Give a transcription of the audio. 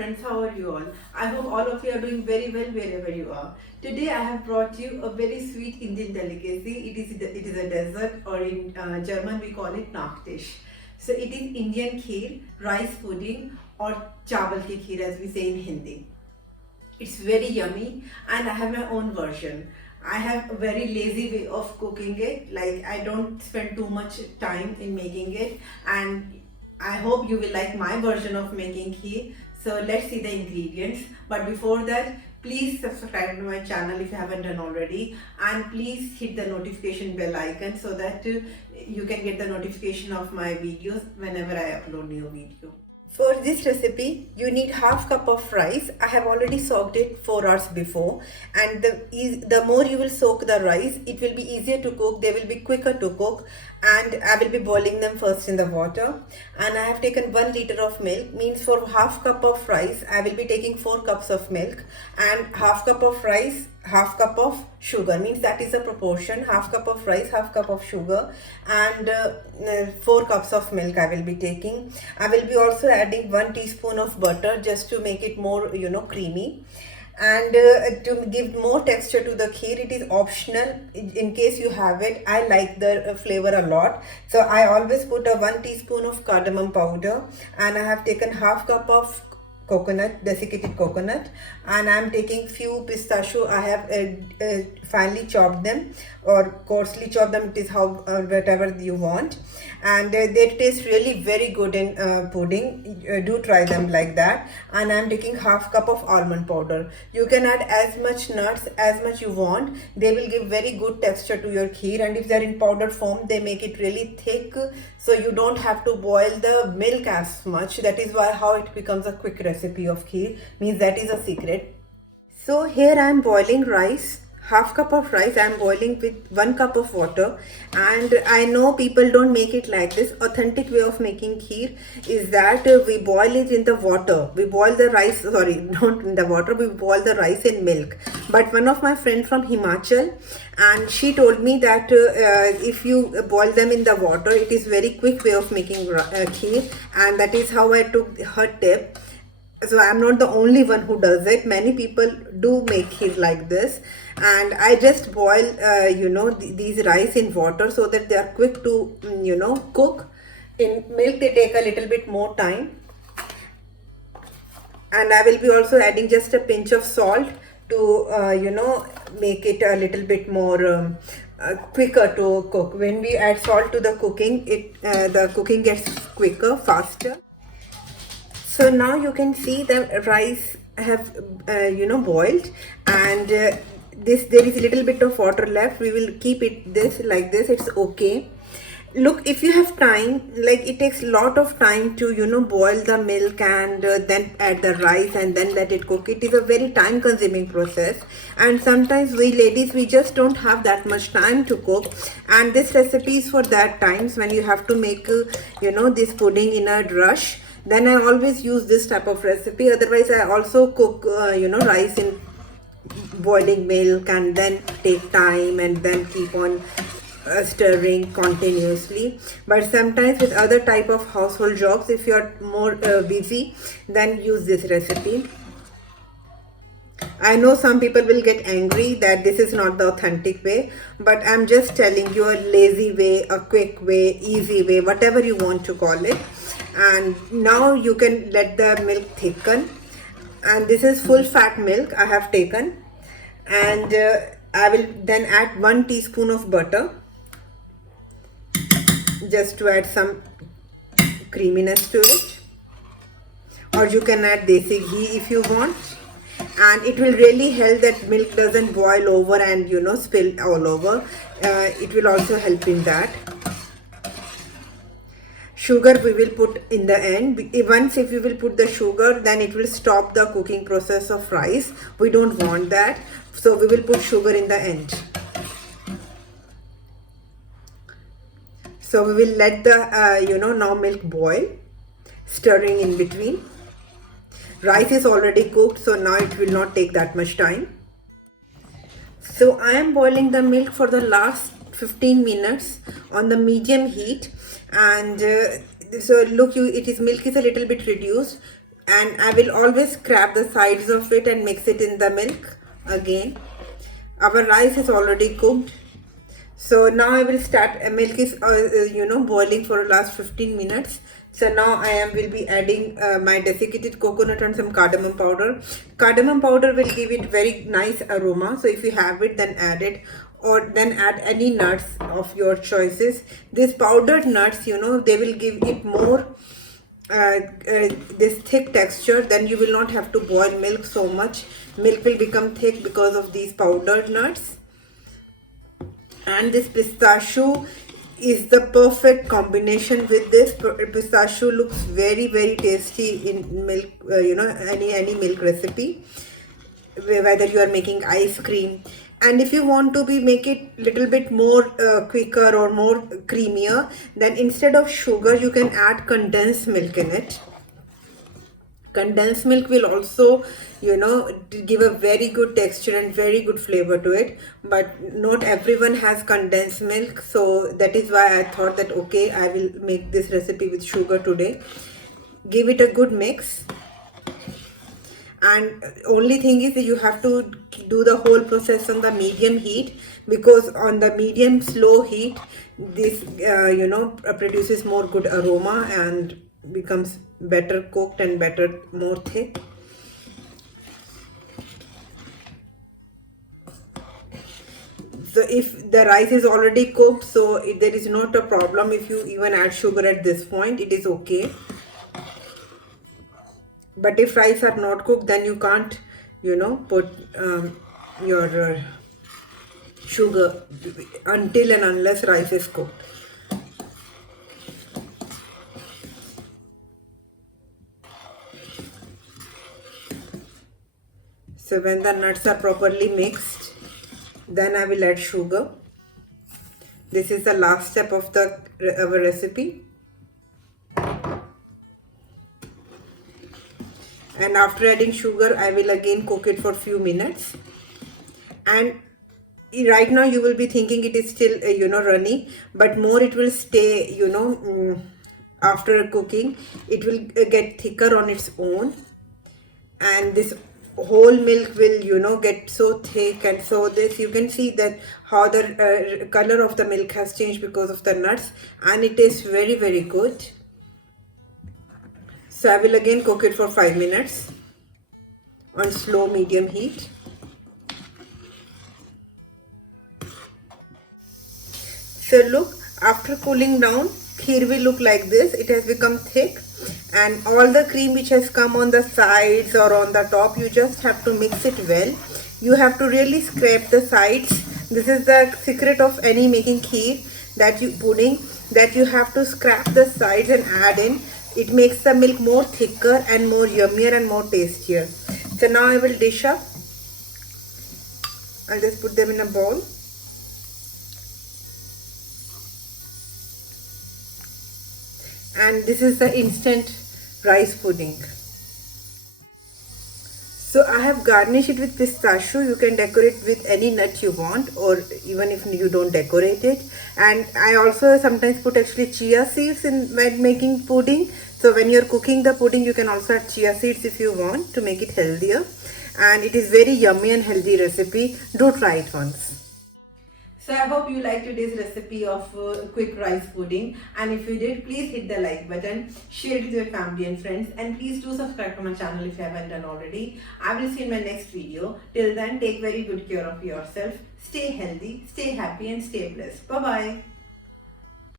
friends, how are you all? I hope all of you are doing very well wherever you are. Today I have brought you a very sweet Indian delicacy. It is a dessert, or in German we call it Nachtisch. So it is Indian kheer, rice pudding, or chawal ki kheer as we say in Hindi. It's very yummy and I have my own version. I have a very lazy way of cooking it. Like, I don't spend too much time in making it, and I hope you will like my version of making kheer. So let's see the ingredients. But before that, please subscribe to my channel if you haven't done already, and please hit the notification bell icon so that you can get the notification of my videos whenever I upload new video. For this recipe, you need half cup of rice. I have already soaked it 4 hours before, and the more you will soak the rice, it will be easier to cook. They will be quicker to cook, and I will be boiling them first in the water. And I have taken 1 liter of milk. Means for half cup of rice, I will be taking 4 cups of milk, and half cup of rice, half cup of sugar. Means that is the proportion: half cup of rice, half cup of sugar, and 4 cups of milk I will be taking. I will be also adding 1 teaspoon of butter just to make it more creamy. And to give more texture to the kheer, it is optional. In case you have it, I like the flavor a lot, so I always put a 1 teaspoon of cardamom powder. And I have taken half cup of coconut, desiccated coconut, and I am taking few pistachio. I have finely chopped them or coarsely chopped them. It is how whatever you want, and they taste really very good in pudding. Do try them like that. And I am taking half cup of almond powder. You can add as much nuts as much you want. They will give very good texture to your kheer, and if they are in powder form, they make it really thick, so you don't have to boil the milk as much. That is why how it becomes a quick recipe of kheer. Means that is a secret. So here I am boiling rice. Half cup of rice I am boiling with 1 cup of water. And I know people don't make it like this. Authentic way of making kheer is that we boil it in the water. We boil the rice, sorry, not in the water, we boil the rice in milk. But one of my friends from Himachal, and she told me that if you boil them in the water, it is very quick way of making kheer, and that is how I took her tip. So I'm not the only one who does it. Many people do make kheer like this, and I just boil these rice in water so that they are quick to cook. In milk they take a little bit more time. And I will be also adding just a pinch of salt to make it a little bit more quicker to cook. When we add salt to the cooking, the cooking gets quicker, faster. So now you can see the rice have boiled, and there is a little bit of water left. We will keep it like this. It's okay. Look, if you have time, like it takes a lot of time to boil the milk and then add the rice and then let it cook. It is a very time consuming process, and sometimes we ladies, we just don't have that much time to cook. And this recipe is for that times when you have to make this pudding in a rush. Then I always use this type of recipe. Otherwise I also cook rice in boiling milk, and then take time and then keep on stirring continuously. But sometimes with other type of household jobs, if you are more busy, then use this recipe. I know some people will get angry that this is not the authentic way, but I'm just telling you a lazy way, a quick way, easy way, whatever you want to call it. And now you can let the milk thicken, and this is full fat milk I have taken. And I will then add 1 teaspoon of butter just to add some creaminess to it, or you can add desi ghee if you want. And it will really help that milk doesn't boil over and spill all over. It will also help in that. Sugar we will put in the end. Once if you will put the sugar, then it will stop the cooking process of rice. We don't want that, so we will put sugar in the end. So we will let the now milk boil, stirring in between. Rice is already cooked, so now it will not take that much time. So I am boiling the milk for the last 15 minutes on the medium heat. And so look, milk is a little bit reduced. and I will always scrape the sides of it and mix it in the milk again. Our rice is already cooked. So now I will start. Milk is boiling for the last 15 minutes. So now will be adding my desiccated coconut and some cardamom powder. Cardamom powder will give it very nice aroma. So if you have it, then add it, or then add any nuts of your choices. These powdered nuts, they will give it more this thick texture. Then you will not have to boil milk so much. Milk will become thick because of these powdered nuts. And this pistachio is the perfect combination with this. Pistachio looks very, very tasty in milk, any milk recipe, whether you are making ice cream. And if you want to make it little bit more quicker or more creamier, then instead of sugar you can add condensed milk in it. Condensed milk will also give a very good texture and very good flavor to it, but not everyone has condensed milk, so that is why I thought that okay, I will make this recipe with sugar today. Give it a good mix, and only thing is that you have to do the whole process on the medium heat, because on the medium slow heat this produces more good aroma and becomes better cooked and better, more thick. So if the rice is already cooked, so there is not a problem if you even add sugar at this point, it is okay. But if rice are not cooked, then you can't put your sugar until and unless rice is cooked. So when the nuts are properly mixed, then I will add sugar. This is the last step of our recipe. And after adding sugar, I will again cook it for few minutes. And right now you will be thinking it is still runny, but more it will stay, after cooking it will get thicker on its own, and this whole milk will get so thick. And so this, you can see that how the color of the milk has changed because of the nuts, and it is very, very good. So I will again cook it for 5 minutes on slow medium heat. So look, after cooling down, kheer will look like this. It has become thick, and all the cream which has come on the sides or on the top, you just have to mix it well. You have to really scrape the sides. This is the secret of any making kheer, pudding, that you have to scrape the sides and add in. It makes the milk more thicker and more yummier and more tastier. So now I will dish up. I'll just put them in a bowl. And this is the instant rice pudding. So I have garnished it with pistachio. You can decorate with any nut you want, or even if you don't decorate it. And I also sometimes put actually chia seeds in when making pudding. So when you're cooking the pudding, you can also add chia seeds if you want to make it healthier. And it is very yummy and healthy recipe. Do try it once. So I hope you liked today's recipe of quick rice pudding, and if you did, please hit the like button, share it with your family and friends, and please do subscribe to my channel if you haven't done already. I will see you in my next video. Till then, take very good care of yourself, stay healthy, stay happy, and stay blessed. Bye bye.